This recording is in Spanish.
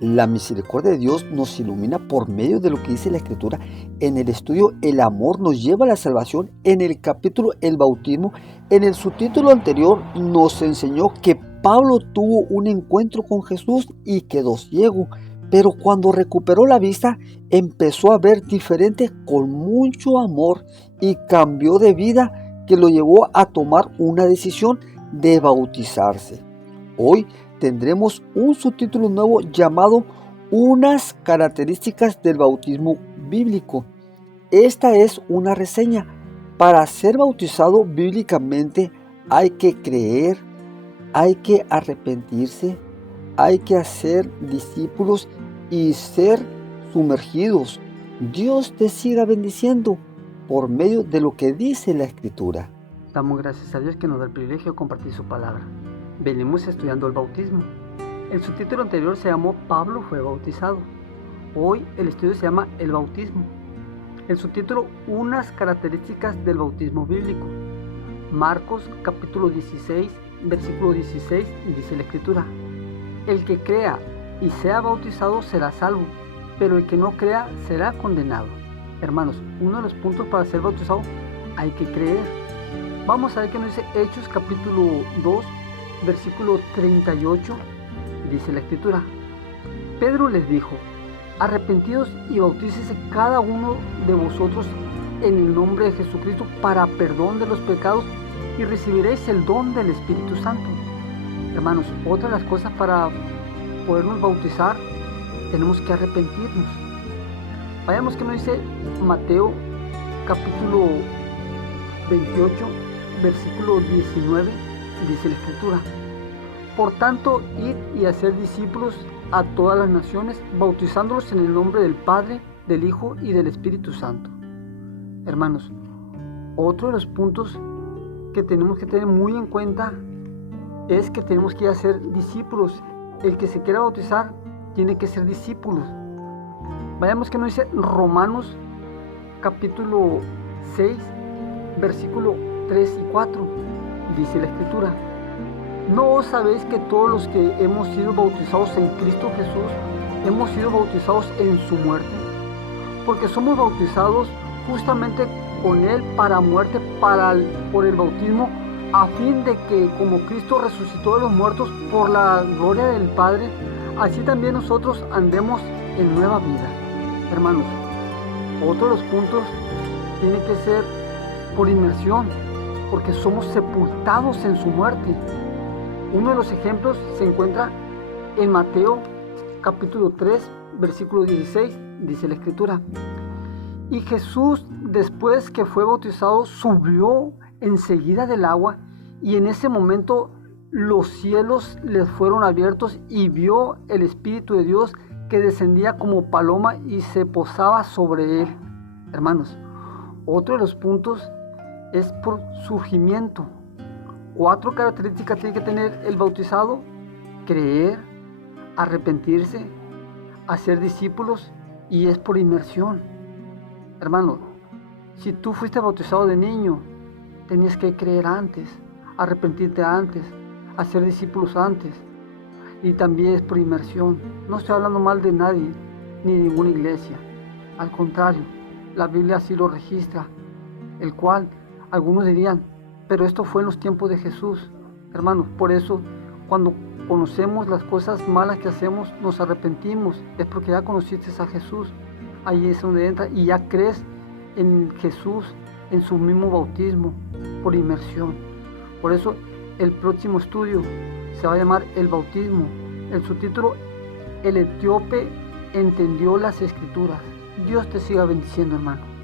La misericordia de Dios nos ilumina por medio de lo que dice la Escritura. En el estudio El amor nos lleva a la salvación. En el capítulo El bautismo, en el subtítulo anterior, nos enseñó que Pablo tuvo un encuentro con Jesús y quedó ciego. Pero cuando recuperó la vista, empezó a ver diferente con mucho amor y cambió de vida que lo llevó a tomar una decisión de bautizarse. Hoy tendremos un subtítulo nuevo llamado Unas características del bautismo bíblico. Esta es una reseña. Para ser bautizado bíblicamente hay que creer, hay que arrepentirse, hay que hacer discípulos y ser sumergidos. Dios te siga bendiciendo por medio de lo que dice la Escritura. Damos gracias a Dios que nos da el privilegio de compartir su palabra. Venimos estudiando el bautismo. El subtítulo anterior se llamó Pablo fue bautizado. Hoy el estudio se llama el bautismo. El subtítulo Unas características del bautismo bíblico. Marcos capítulo 16, versículo 16 dice la Escritura: el que crea y sea bautizado será salvo, pero el que no crea será condenado. Hermanos, uno de los puntos para ser bautizado hay que creer. Vamos a ver qué nos dice Hechos capítulo 2, versículo 38, dice la Escritura. Pedro les dijo: arrepentidos y bautícese cada uno de vosotros en el nombre de Jesucristo para perdón de los pecados y recibiréis el don del Espíritu Santo. Hermanos, otra de las cosas para podernos bautizar, tenemos que arrepentirnos. Vayamos que nos dice Mateo capítulo 28, versículo 19, dice la Escritura: por tanto, id y hacer discípulos a todas las naciones, bautizándolos en el nombre del Padre, del Hijo y del Espíritu Santo. Hermanos, otro de los puntos que tenemos que tener muy en cuenta es que tenemos que hacer discípulos. El que se quiera bautizar tiene que ser discípulos. Vayamos que nos dice Romanos capítulo 6, versículo 3 y 4, dice la Escritura: ¿no os sabéis que todos los que hemos sido bautizados en Cristo Jesús hemos sido bautizados en su muerte? Porque somos bautizados justamente con Él para muerte, por el bautismo, a fin de que como Cristo resucitó de los muertos por la gloria del Padre, así también nosotros andemos en nueva vida. Hermanos, otro de los puntos tiene que ser por inmersión, porque somos sepultados en su muerte. Uno de los ejemplos se encuentra en Mateo capítulo 3, versículo 16, dice la Escritura: y Jesús, después que fue bautizado, subió enseguida del agua, y en ese momento los cielos les fueron abiertos y vio el Espíritu de Dios que descendía como paloma y se posaba sobre él. Hermanos, otro de los puntos es por surgimiento. 4 características tiene que tener el bautizado: creer, arrepentirse, hacer discípulos, y es por inmersión. Hermano, si tú fuiste bautizado de niño, tenías que creer antes, arrepentirte antes, hacer discípulos antes, y también es por inmersión. No estoy hablando mal de nadie, ni de ninguna iglesia. Al contrario, la Biblia así lo registra, el cual algunos dirían: pero esto fue en los tiempos de Jesús. Hermanos, por eso cuando conocemos las cosas malas que hacemos, nos arrepentimos. Es porque ya conociste a Jesús. Ahí es donde entra y ya crees en Jesús, en su mismo bautismo, por inmersión. Por eso el próximo estudio se va a llamar el bautismo. El subtítulo: el etíope entendió las Escrituras. Dios te siga bendiciendo, hermano.